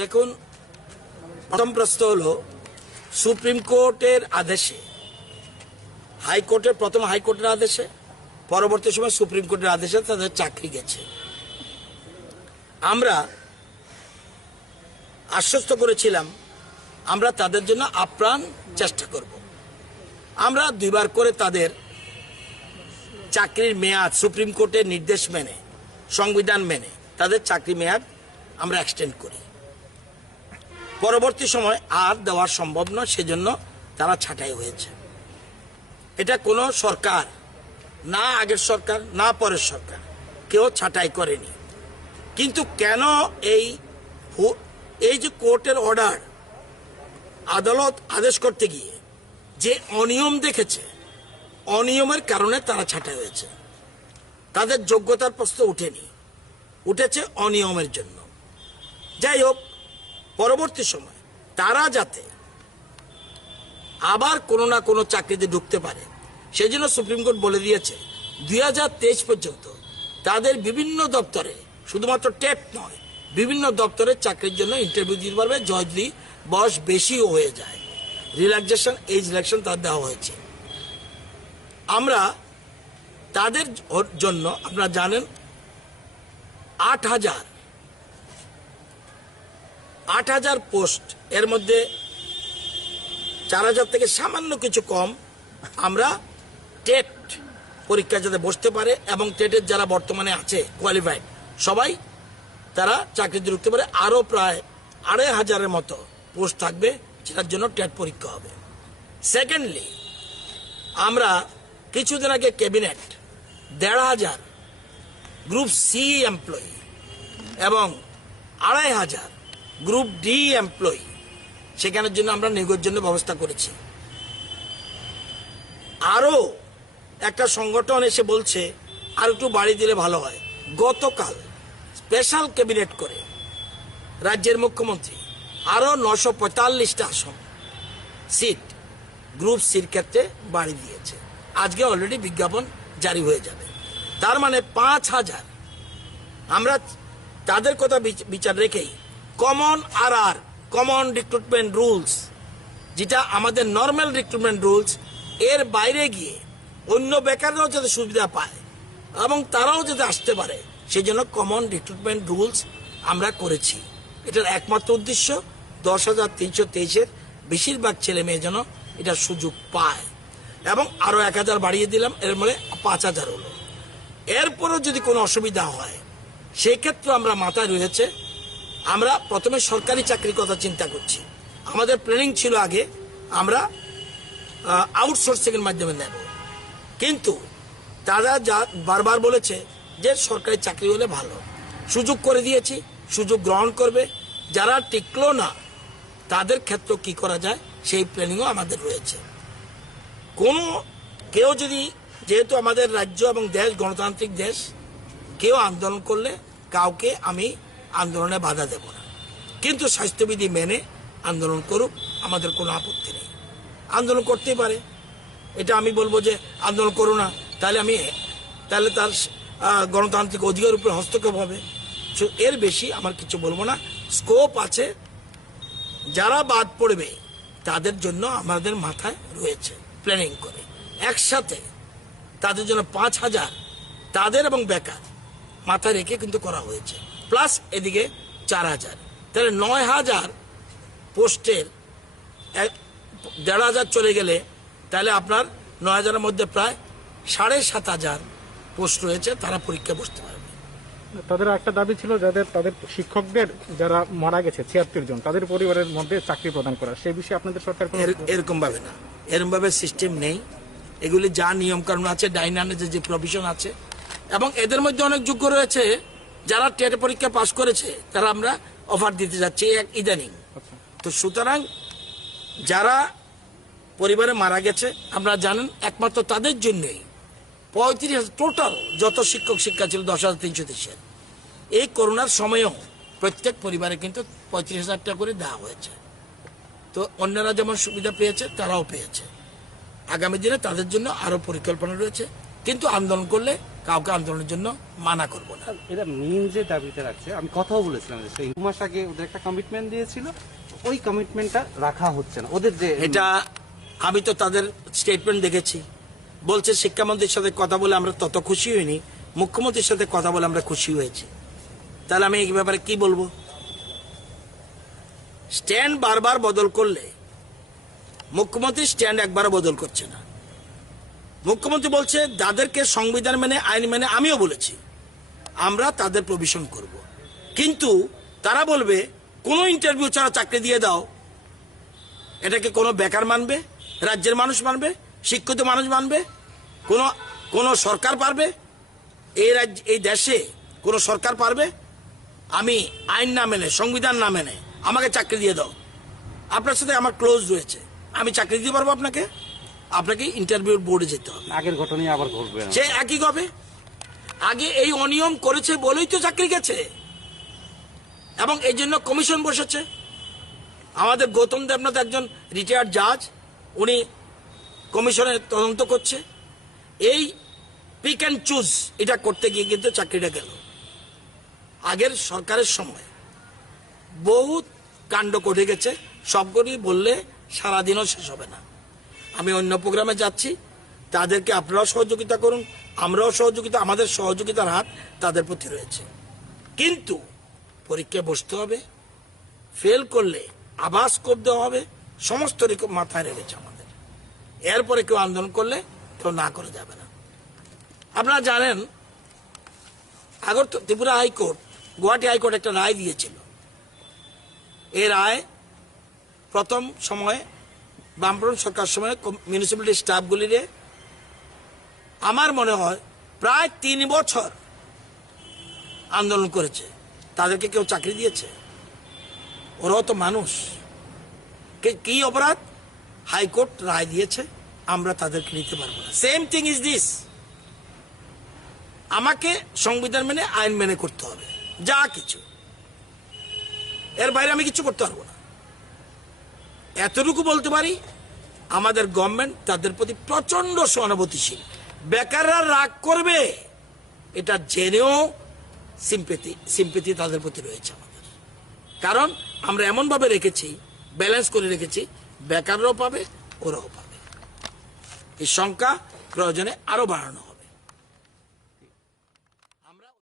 দেখুন, প্রথম প্রশ্ন হলো সুপ্রিম কোর্টের আদেশে, প্রথম হাইকোর্টের আদেশে, পরবর্তী সময় সুপ্রিম কোর্টের আদেশে তাদের চাকরি গেছে। আমরা আশ্বস্ত করেছিলাম আমরা তাদের জন্য আপ্রাণ চেষ্টা করব। আমরা 2 বার করে তাদের চাকরির মেয়াদ সুপ্রিম কোর্টের নির্দেশ মেনে, সংবিধান মেনে তাদের চাকরি মেয়াদ আমরা এক্সটেন্ড করি। পরবর্তী সময় আর দেওয়া সম্ভব নয়, সেজন্য তারা ছাঁটাই হয়েছে। এটা কোনো সরকার, না আগের সরকার না পরের সরকার, কেউ ছাঁটাই করেনি। কিন্তু কেন এই যে কোর্টের অর্ডার, আদালত আদেশ করতে গিয়ে যে অনিয়ম দেখেছে, অনিয়মের কারণে তারা ছাঁটাই হয়েছে। তাদের যোগ্যতার প্রশ্ন উঠেনি, উঠেছে অনিয়মের জন্য। যাই হোক, পরবর্তী সময় তারা যাতে আবার কোনো না কোনো চাকরিতে ঢুকতে পারে, সেই জন্য সুপ্রিম কোর্ট বলে দিয়েছে 2023 পর্যন্ত তাদের বিভিন্ন দপ্তরে, শুধুমাত্র টেট নয়, বিভিন্ন দপ্তরে চাকরির জন্য ইন্টারভিউ দিতে পারবে যদি বয়স বেশিও হয়ে যায়। রিল্যাক্সেশন, এজ রিল্যাক্সেশন তার দেওয়া হয়েছে। আমরা তাদের জন্য, আপনারা জানেন, 8,000 পোস্ট, এর মধ্যে 4,000 থেকে সামান্য কিছু কম আমরা টেট পরীক্ষা যাতে বসতে পারে এবং টেটের যারা বর্তমানে আছে কোয়ালিফাইড, সবাই তারা চাকরিতে ঢুকতে পারে। আরও প্রায় 2,500-এর মতো পোস্ট থাকবে, যেটার জন্য টেট পরীক্ষা হবে। সেকেন্ডলি, আমরা কিছুদিন আগে ক্যাবিনেট 1,500 গ্রুপ সি এমপ্লয়ি এবং 2,500 গ্রুপ ডি এমপ্লয়ি সেখানের জন্য আমরা নিয়োগের জন্য ব্যবস্থা করেছি। আরও একটা সংগঠন এসে বলছে আর একটু বাড়িয়ে দিলে ভালো হয়। গতকাল স্পেশাল ক্যাবিনেট করে রাজ্যের মুখ্যমন্ত্রী আরও 945টা আসন সিট গ্রুপ সির ক্ষেত্রে বাড়ি দিয়েছে। আজকে অলরেডি বিজ্ঞাপন জারি হয়ে যাবে। তার মানে 5,000 আমরা তাদের কথা বিচার রেখেই কমন রিক্রুটমেন্ট রুলস, যেটা আমাদের নর্মাল রিক্রুটমেন্ট রুলস, এর বাইরে গিয়ে অন্য বেকাররাও যাতে সুবিধা পায় এবং তারাও যাতে আসতে পারে, সেই জন্য কমন রিক্রুটমেন্ট রুলস আমরা করেছি। এটার একমাত্র উদ্দেশ্য 10,323-এর বেশিরভাগ ছেলে মেয়ে যেন এটা সুযোগ পায়। এবং আরও 1,000 বাড়িয়ে দিলাম, এর মানে 5,000 হলো। এরপরও যদি কোনো অসুবিধা হয়, সেই ক্ষেত্রে আমরা মাথায় রয়েছে, আমরা প্রথমে সরকারি চাকরির কথা চিন্তা করছি। আমাদের প্ল্যানিং ছিল আগে আমরা আউটসোর্সিংয়ের মাধ্যমে নেব, কিন্তু তারা যা বারবার বলেছে যে সরকারি চাকরি হলে ভালো, সুযোগ করে দিয়েছি, সুযোগ গ্রহণ করবে। যারা টিকলো না তাদের ক্ষেত্রে কি করা যায় সেই প্ল্যানিংও আমাদের রয়েছে। কেউ যদি, যেহেতু আমাদের রাজ্য এবং দেশ গণতান্ত্রিক দেশ, কেউ আন্দোলন করলে কাউকে আমি আন্দোলনে বাধা দেব না, কিন্তু স্বাস্থ্যবিধি মেনে আন্দোলন করুক, আমাদের কোনো আপত্তি নেই। আন্দোলন করতেই পারে, এটা আমি বলবো যে আন্দোলন করো না, তাহলে তার গণতান্ত্রিক অধিকার উপরে হস্তক্ষেপ হবে। এর বেশি আমার কিছু বলবো না। স্কোপ আছে, যারা বাদ পড়বে তাদের জন্য আমাদের মাথায় রয়েছে প্ল্যানিং করে একসাথে তাদের জন্য 5,000 তাদের এবং বেকার মাথায় রেখে কিন্তু করা হয়েছে, প্লাস এদিকে 4,000, তাহলে 9,000 পোস্টের 1,500 চলে গেলে তাহলে আপনার 9,000-এর মধ্যে প্রায় 7,500 পোস্ট রয়েছে, তারা পরীক্ষা বসতে পারবে। তাদের একটা দাবি ছিল তাদের শিক্ষকদের যারা মারা গেছে 76 জন, তাদের পরিবারের মধ্যে চাকরি প্রদান করা, সেই বিষয়ে আপনাদের সরকার এরকম ভাবে না, এরকম ভাবে সিস্টেম নেই। এগুলি যা নিয়ম কানুন আছে, ডাইনানের যে প্রভিশন আছে, এবং এদের মধ্যে অনেক যোগ্য রয়েছে যারা টেট পরীক্ষা পাশ করেছে, তারা আমরা অফার দিতে যাচ্ছি ইদানিং। তো সুতরাং যারা পরিবারে মারা গেছে, আপনারা জানেন, একমাত্র তাদের জন্যই 35,000 টোটাল যত শিক্ষক শিক্ষা ছিল 10,323, এই করোনার সময়েও প্রত্যেক পরিবারে কিন্তু 35,000 টাকা করে দেওয়া হয়েছে। তো অন্যরা যেমন সুবিধা পেয়েছে তারাও পেয়েছে। আগামী দিনে তাদের জন্য আরো পরিকল্পনা রয়েছে, কিন্তু আন্দোলন করলে কাউকে আন্দোলনের জন্য মানা করব না। এরা মেইন যে দাবিটা রাখছে, আমি কথাও বলেছিলাম যে সেই 2 মাস আগে ওদের একটা কমিটমেন্ট দিয়েছিল, ওই কমিটমেন্টটা রাখা হচ্ছে না ওদের যে এটা আমি তো তাদের স্টেটমেন্ট দেখেছি, বলছে শিক্ষামন্ত্রীর সাথে কথা বলে আমরা তত খুশি হইনি, মুখ্যমন্ত্রীর সাথে কথা বলে আমরা খুশি হয়েছি। তাহলে আমি এই ব্যাপারে কি বলবো? স্ট্যান্ড বারবার বদল করলে, মুখ্যমন্ত্রী স্ট্যান্ড একবারও বদল করছে না। মুখ্যমন্ত্রী বলছে যাদেরকে সংবিধান মেনে আইন মেনে, আমিও বলেছি আমরা তাদের প্রভিশন করব, কিন্তু তারা বলবে কোনো ইন্টারভিউ ছাড়া চাকরি দিয়ে দাও। এটাকে কোনো বেকার মানবে? রাজ্যের মানুষ মানবে? শিক্ষিত মানুষ মানবে? কোনো সরকার পারবে? এই দেশে কোনো সরকার পারবে? আমি আইন না মেনে, সংবিধান না মেনে আমাকে চাকরি দিয়ে দাও, আপনার সাথে আমার ক্লোজ রয়েছে, আমি চাকরি দিতে পারবো আপনাকে? আপনাকে ইন্টারভিউ বোর্ডে যেতে হবে। আগের ঘটনাই আবার ঘটবে না। সে একই হবে। আগে এই অনিয়ম করেছে বলেই তো চাকরি গেছে, এবং এই জন্য কমিশন বসেছে। আমাদের গৌতম দেবনাথ একজন রিটায়ার্ড জাজ, উনি কমিশনের তদন্ত করছে। এই পিক অ্যান্ড চুজ এটা করতে গিয়ে কিন্তু চাকরিটা গেল। আগের সরকারের সময় বহুত কাণ্ড ঘটে গেছে, সবগুলি বললে সারাদিনও শেষ হবে না। আমি অন্য প্রোগ্রামে যাচ্ছি, তাদেরকে আপনারাও সহযোগিতা করুন, আমরাও সহযোগিতা, আমাদের সহযোগিতার হাত তাদের প্রতি রয়েছে। কিন্তু পরীক্ষায় বসতে হবে, ফেল করলে আবার স্কোপ দেওয়া হবে, সমস্ত রকম মাথায় রেখেছে আমাদের। এরপরে কেউ আন্দোলন করলে কেউ না করে যাবে না। আপনারা জানেন ত্রিপুরা হাইকোর্ট, গুয়াহাটি হাইকোর্ট একটা রায় দিয়েছিল। এই রায় প্রথম সময়ে বামফ্রন্ট সরকার সময় মিউনিসিপ্যালিটি স্টাফগুলিরে আমার মনে হয় প্রায় 3 বছর আন্দোলন করেছে, তাদেরকে কেউ চাকরি দিয়েছে? ওরাও তো মানুষ। কি অপরাধ? হাইকোর্ট রায় দিয়েছে, আমরা তাদেরকে নিতে পারবো না। Same thing is this. আমাকে সংবিধান মেনে আইন মেনে করতে হবে যা কিছু, এর বাইরে আমি কিছু করতে পারবো না। এতটুকু বলতে পারি, আমাদের গভর্নমেন্ট তাদের প্রতি প্রচন্ড সহানুভূতিশীল। বেকাররা রাগ করবে এটা জেনেও সিম্পেথি তাদের প্রতি রয়েছে আমাদের, কারণ আমরা এমন ভাবে রেখেছি, ব্যালেন্স করে রেখেছি, বেকাররাও পাবে, ওরাও পাবে। এই সংখ্যা প্রয়োজনে আরো বাড়ানো।